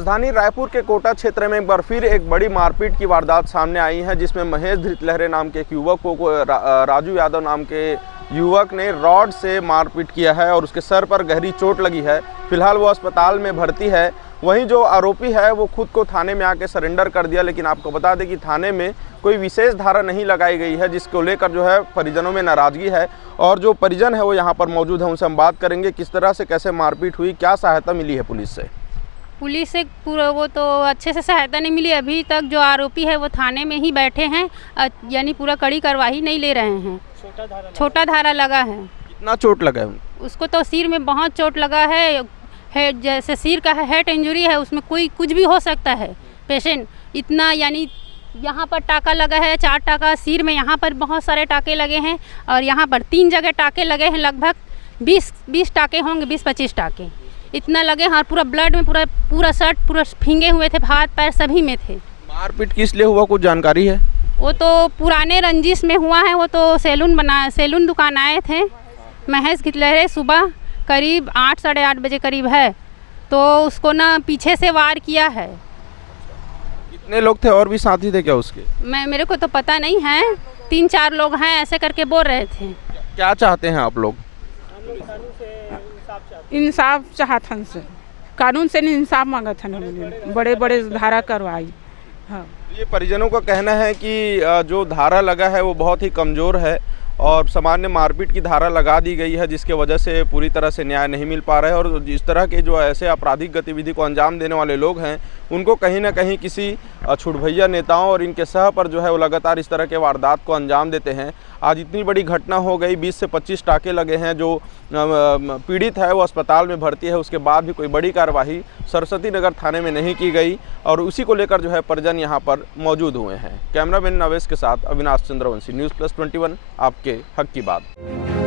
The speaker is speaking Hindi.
राजधानी रायपुर के कोटा क्षेत्र में एक बार फिर एक बड़ी मारपीट की वारदात सामने आई है, जिसमें महेश धृतलहरे नाम के एक युवक को राजू यादव नाम के युवक ने रॉड से मारपीट किया है और उसके सर पर गहरी चोट लगी है। फिलहाल वो अस्पताल में भर्ती है। वहीं जो आरोपी है वो खुद को थाने में आके सरेंडर कर दिया, लेकिन आपको बता दें कि थाने में कोई विशेष धारा नहीं लगाई गई है, जिसको लेकर जो है परिजनों में नाराज़गी है। और जो परिजन है वो यहाँ पर मौजूद है, उनसे हम बात करेंगे किस तरह से कैसे मारपीट हुई, क्या सहायता मिली है पुलिस से। पुलिस से पूरा वो तो अच्छे से सहायता नहीं मिली अभी तक। जो आरोपी है वो थाने में ही बैठे हैं, यानी पूरा कड़ी कार्रवाई नहीं ले रहे हैं। छोटा धारा लगा है। कितना चोट लगा है? उसको तो सिर में बहुत चोट लगा है, जैसे सिर का हेड इंजरी है, उसमें कोई कुछ भी हो सकता है पेशेंट। इतना यानी यहाँ पर टाका लगा है, 4 टाका सिर में, यहाँ पर बहुत सारे टाके लगे हैं और यहाँ पर 3 जगह टाके लगे हैं। लगभग 20 टाके होंगे, 20-25 टाके इतना लगे हैं। और पूरा ब्लड में पूरा शर्ट पूरा भींगे हुए थे, हाथ पैर सभी में थे। मारपीट किस लिए हुआ, कुछ जानकारी है? वो तो पुराने रंजिश में हुआ है। वो तो सैलून दुकान आए थे महेश धृतलहरे, सुबह करीब 8 साढ़े 8 बजे करीब है, तो उसको ना पीछे से वार किया है। कितने लोग थे, और भी साथी थे क्या उसके? मेरे को तो पता नहीं है, 3-4 लोग हैं ऐसे करके बोल रहे थे। क्या चाहते हैं आप लोग? इंसाफ चाहतन से, कानून से नहीं इंसाफ मांगत हन, बड़े बड़े धारा करवाई। हाँ, ये परिजनों का कहना है कि जो धारा लगा है वो बहुत ही कमज़ोर है और सामान्य मारपीट की धारा लगा दी गई है, जिसके वजह से पूरी तरह से न्याय नहीं मिल पा रहा है। और जिस तरह के जो ऐसे आपराधिक गतिविधि को अंजाम देने वाले लोग हैं, उनको कहीं ना कहीं किसी छुटभैया नेताओं और इनके सह पर जो है वो लगातार इस तरह के वारदात को अंजाम देते हैं। आज इतनी बड़ी घटना हो गई, 20 से 25 टाके लगे हैं। जो पीड़ित है वो अस्पताल में भर्ती है, उसके बाद भी कोई बड़ी कार्रवाई सरस्वती नगर थाने में नहीं की गई और उसी को लेकर जो है परिजन यहाँ पर मौजूद हुए हैं। कैमरामैन नवेश के साथ अविनाश चंद्रवंशी, न्यूज़ प्लस 21, आपके हक की बात।